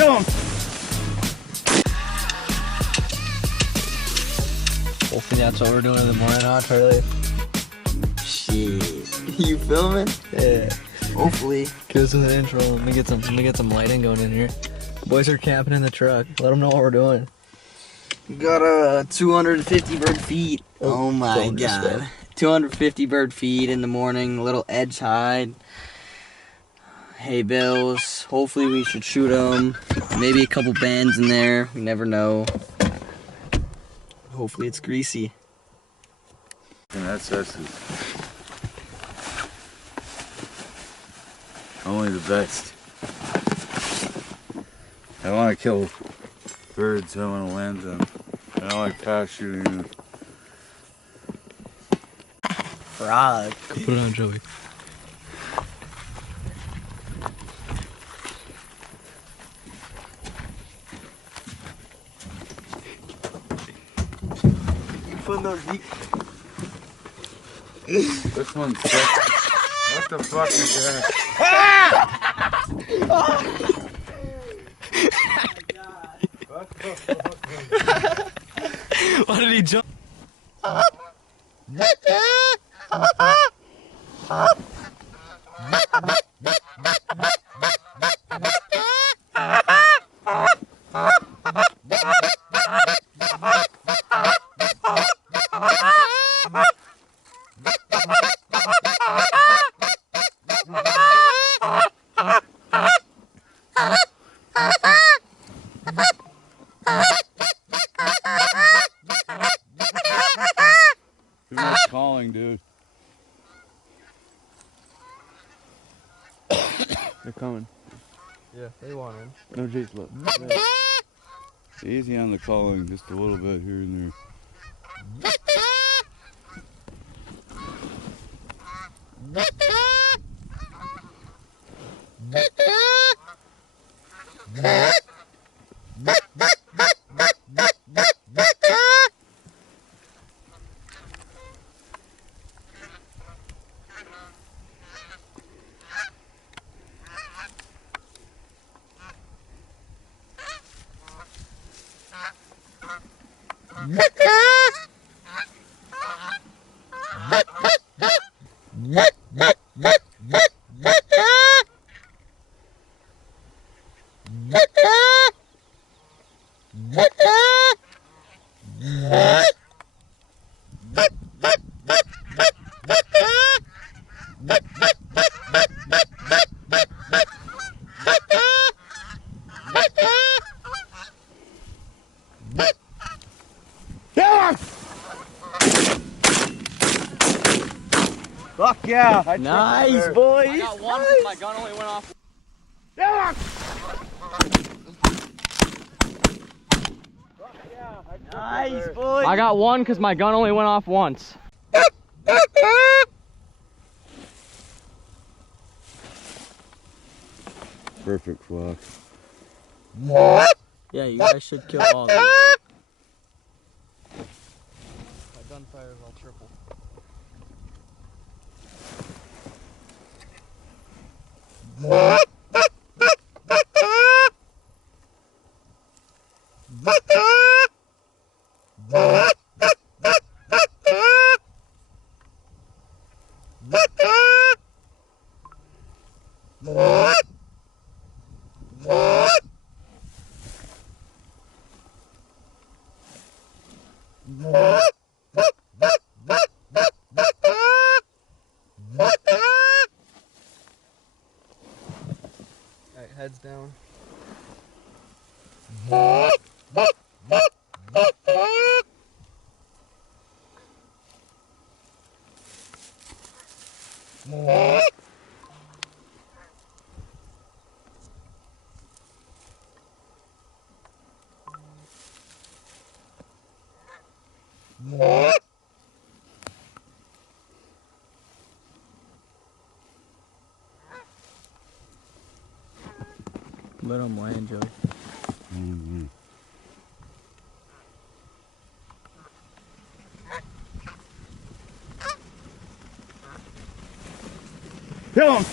Kill him! Hopefully that's what we're doing in the morning, huh, Charlie? Shit. You filming? Yeah. Hopefully. Give us an intro. Let me get some lighting going in here. Boys are camping in the truck. Let them know what we're doing. We got 250 bird feed. Oh my god. 250 bird feed in the morning. A little edge hide. Hay bales. Hopefully we should shoot them. Maybe a couple bands in there. We never know. Hopefully it's greasy. And that's only the best. I want to kill birds, I want to land them. I don't like parachuting them. Frog. Put it on, Joey. This one's sick. What the fuck is that? Why did he jump? Too much calling, dude. They're coming. Yeah, they want him. No, Jace, look. Easy on the calling, just a little bit here and there. Fuck yeah! Nice, boys! I got one because my gun only went off. Nice, boys! I got one because my gun only went off once. Perfect flock. Yeah, you guys should kill all of them. My gun fires all triple. Alright, heads down. Let them land, Joey. Mm-hmm. Kill him!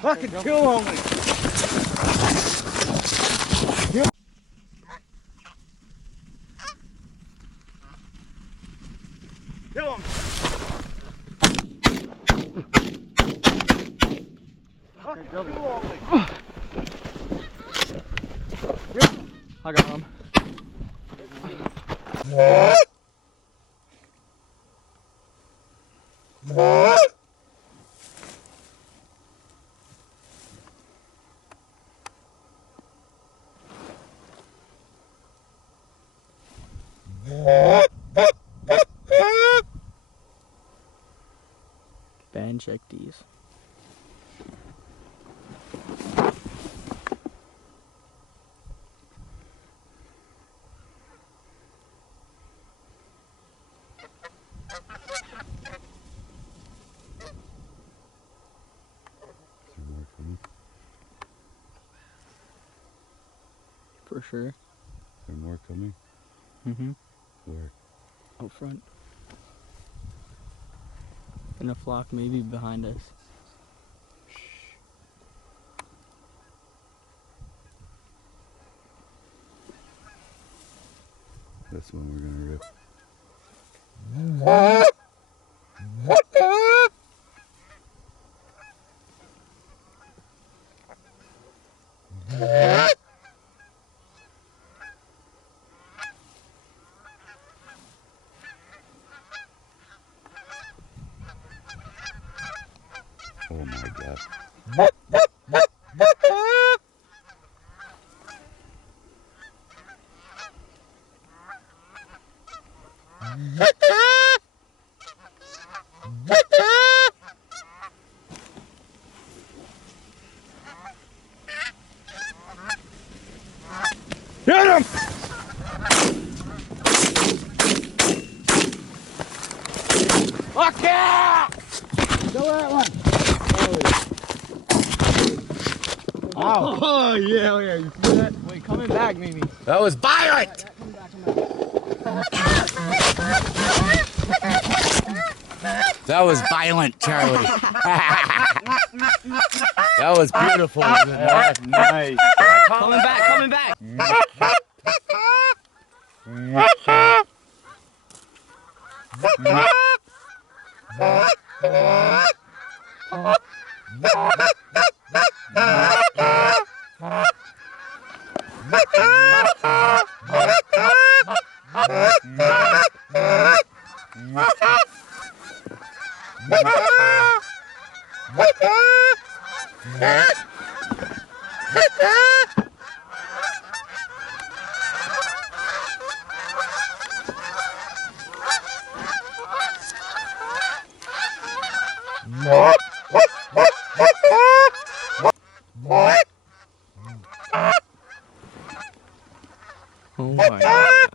Fucking two only. Kill him. Fucking two only. I got him. Band check these. For sure. Is there more coming? Mm-hmm. Where? Out front. In a flock, maybe behind us. That's one we're gonna rip. Oh my God. Hit him! Fuck yeah! Go that one. Ow. Oh yeah, oh yeah. You see that? Wait, coming back, maybe. That was violent! That was violent, Charlie. That was beautiful. Wasn't it? Nice. Coming back, coming back. Oh my God.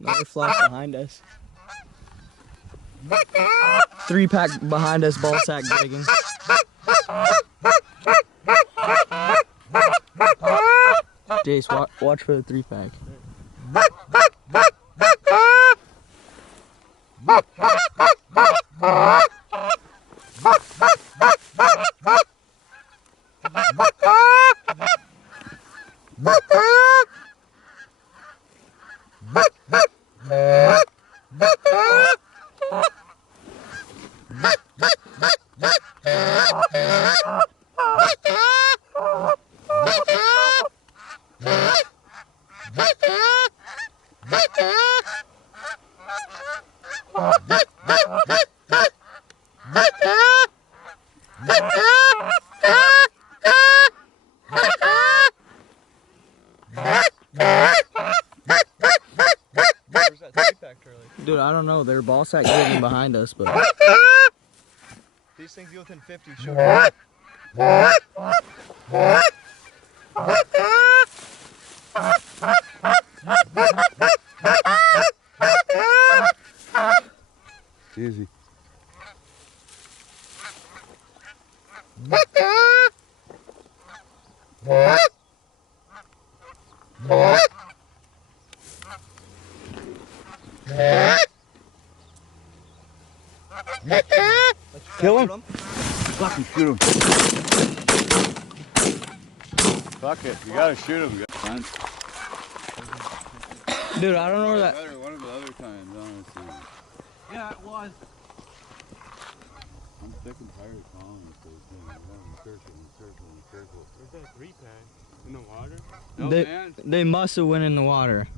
Another flock behind us. 3-pack behind us, ball sack digging. Jace, watch for the 3-pack. Dude, I don't know. They're ball sack digging behind us, but These things get within 50, sure. Easy. Kill him? Fucking shoot him. Fuck it, you gotta shoot him. Dude, I don't know where that. One of the other times, honestly. Yeah, it was. I'm sick and tired of calling it those things. I'm going circle and circle and circle. There's that 3-pack in the water. No, They, man. they must have went in the water.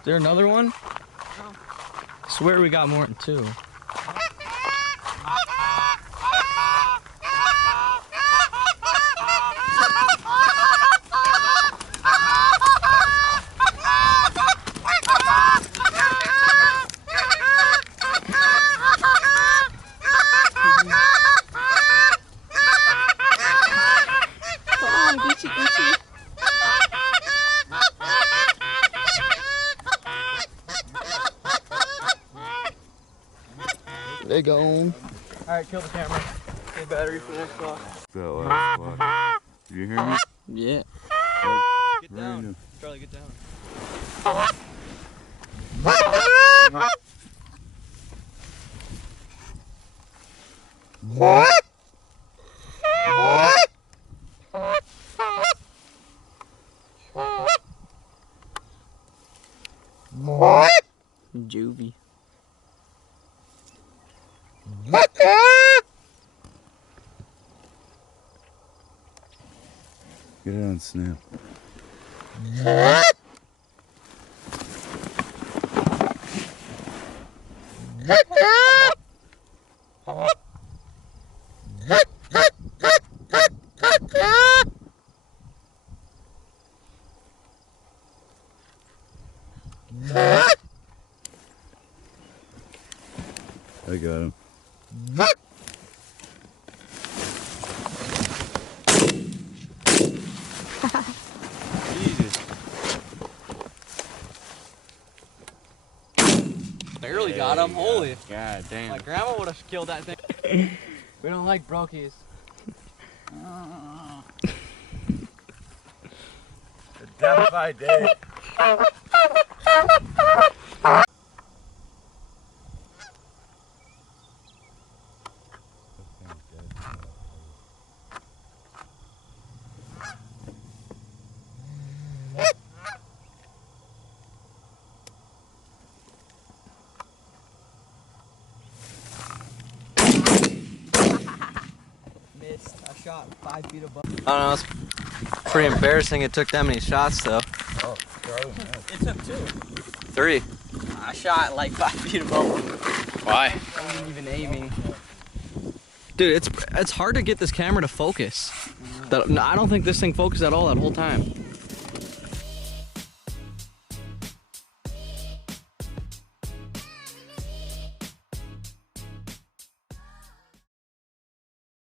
Is there another one? I swear we got more than two. They gone. Alright, kill the camera. Get battery for next block. That last block. Did you hear me? Yeah. Like, Get down. Charlie, get down. Juvie. Get it on snap. I got him. Jesus. Barely got him. Holy. God damn. My grandma would have killed that thing. We don't like brokies. Death by day. Missed. I shot 5 feet above. I don't know. It's pretty embarrassing. It took that many shots though. Oh, Charlie, It took 2. 3. I shot like 5 feet above him. Why? I wasn't even aiming. Dude, it's hard to get this camera to focus. I don't think this thing focused at all that whole time.